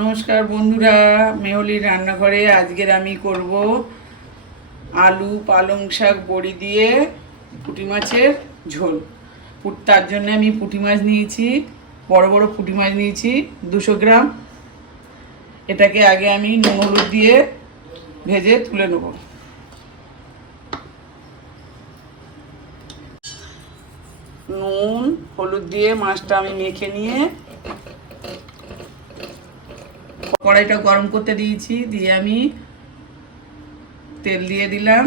নমস্কার বন্ধুরা, মেহলির রান্নাঘরে আজকের আমি করব আলু পালং শাক বড়ি দিয়ে পুঁটি মাছের ঝোল। তার জন্য আমি পুঁটি মাছ নিয়েছি, বড় বড় পুঁটি মাছ নিয়েছি 200 গ্রাম। এটাকে আগে আমি নুন হলুদ দিয়ে ভেজে তুলে নেব। নুন হলুদ দিয়ে মাছটা আমি মেখে নিয়ে কড়াইটা গরম করতে দিয়েছি, দিয়ে আমি তেল দিয়ে দিলাম।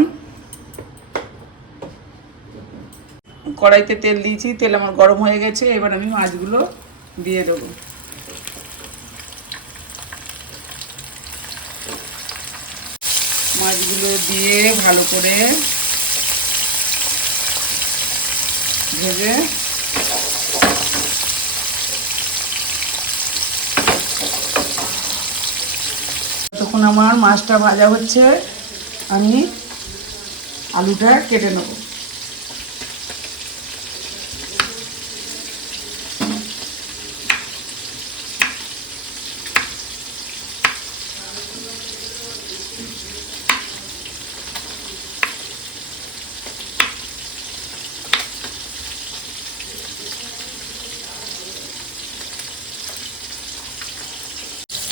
কড়াইতে তেল দিয়েছি, তেল আমার গরম হয়ে গেছে। এবার আমি মাছগুলো দিয়ে দেবো। মাছগুলো দিয়ে ভালো করে ভেজে তখন আমার মাছটা ভাজা হচ্ছে, আমি আলুটা কেটে নেব।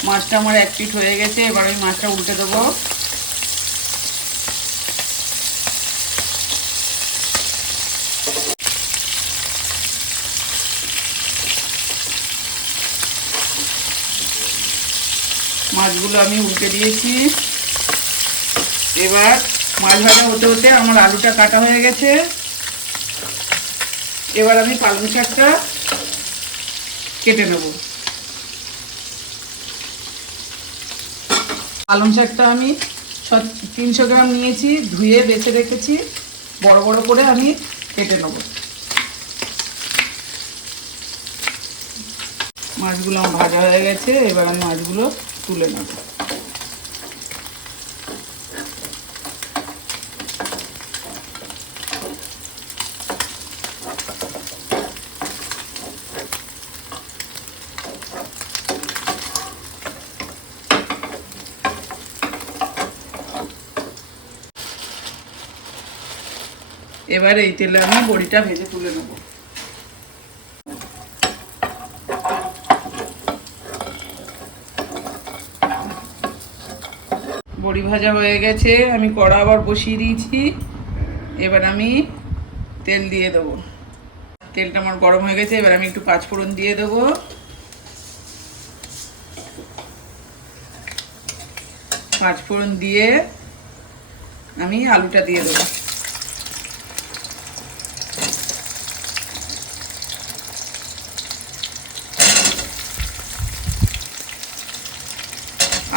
মাছটা আমার এক পিঠ হয়ে গেছে, এবার আমি মাছটা উল্টে দেবো। মাছগুলো আমি উল্টে দিয়েছি। এবার মাছ ভাজা হতে হতে আমার আলুটা কাটা হয়ে গেছে। এবার আমি পালং শাকটা কেটে নেব। পালং শাকটা আমি 300 গ্রাম নিয়েছি, ধুয়ে বেছে রেখেছি। বড় বড় করে আমি কেটে নেব। মাছগুলো আমার ভাজা হয়ে গেছে, এবার আমি মাছগুলো তুলে নেব। এবার এই তেলে আমি বড়িটা ভেজে তুলে নেব। বড়ি ভাজা হয়ে গেছে, আমি কড়া আবার বসিয়ে দিয়েছি। এবার আমি তেল দিয়ে দেবো। তেলটা আমার গরম হয়ে গেছে, এবার আমি একটু পাঁচফোড়ন দিয়ে দেবো। পাঁচফোড়ন দিয়ে আমি আলুটা দিয়ে দেবো।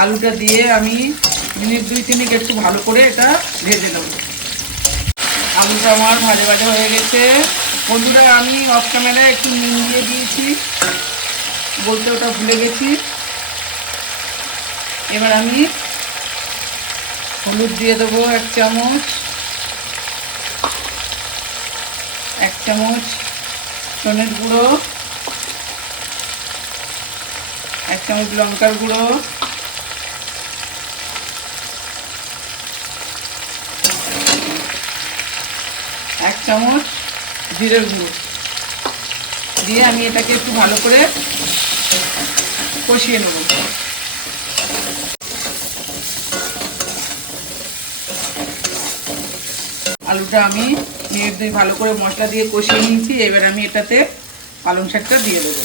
আলুটা দিয়ে আমি মিনিট 2-3 একটু ভালো করে এটা ভেজে নেব। আলুটা আমার ভাজা ভাজা হয়ে গেছে। বন্ধুরা, আমি অফ ক্যামেরায় একটু নুন দিয়ে দিয়েছি, বলতে ওটা ভুলে গেছি। এবার আমি হলুদ দিয়ে দেবো 1 চামচ, 1 চামচ ধনের গুঁড়ো, 1 চামচ লঙ্কার গুঁড়ো, 1 চামচ জিরের গুঁড়ো দিয়ে আমি এটাকে একটু ভালো করে কষিয়ে নেব। আলুটা আমি মিনিট 2 ভালো করে মশলা দিয়ে কষিয়ে নিয়েছি। এবার আমি এটাতে পালং শাকটা দিয়ে দেবো।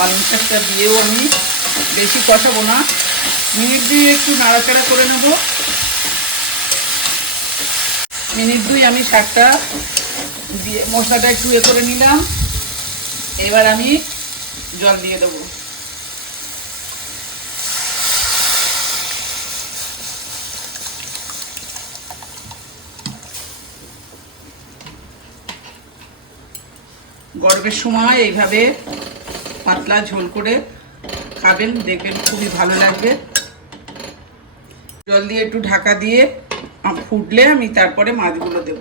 পালং শাকটা দিয়েও আমি বেশি কষাবো না, মিনিট 2 একটু নাড়াচাড়া করে নেব। মিনিট 2 আমি শাকটা দিয়ে মশলাটা একটু করে নিলাম। এবার আমি জল দিয়ে দেবো। গরমের সময় এইভাবে পাতলা ঝোল করে খাবেন, দেখবেন খুবই ভালো লাগবে। জল দিয়ে একটু ঢাকা দিয়ে ফুটলে আমি তারপরে মাছগুলো দেব।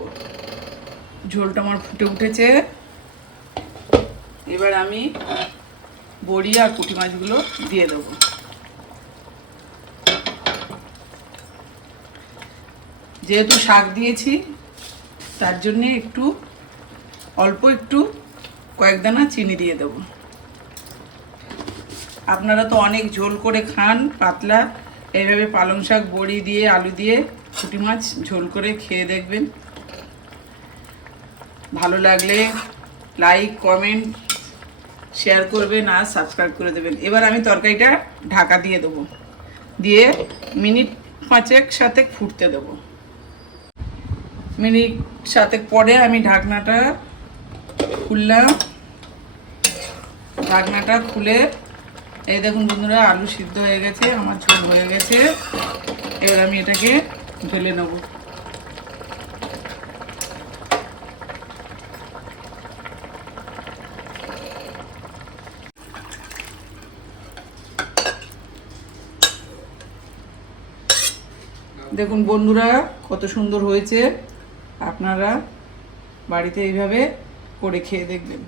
ঝোলটা আমার ফুটে উঠেছে, এবার আমি বড়ি আর পুঁটি মাছগুলো দিয়ে দেবো। যেহেতু শাক দিয়েছি তার জন্যে অল্প একটু কয়েক দানা চিনি দিয়ে দেবো। আপনারা তো অনেক ঝোল করে খান পাতলা, এইভাবে পালং শাক বড়ি দিয়ে আলু দিয়ে পুঁটি মাছ ঝোল করে খেয়ে দেখবেন। ভালো লাগলে লাইক কমেন্ট শেয়ার করবেন আর সাবস্ক্রাইব করে দেবেন। এবার আমি তরকারিটা ঢাকা দিয়ে দেবো, দিয়ে মিনিট 5 সাথে ফুটতে দেবো। মিনিট 7 পরে আমি ঢাকনাটা খুললাম। ঢাকনাটা খুলে এই দেখুন বন্ধুরা, আলু সিদ্ধ হয়ে গেছে, আমার ঝোল হয়ে গেছে। এবার আমি এটাকে ঢেলে নেব। দেখুন বন্ধুরা কত সুন্দর হয়েছে, আপনারা বাড়িতে এইভাবে করে খেয়ে দেখবেন।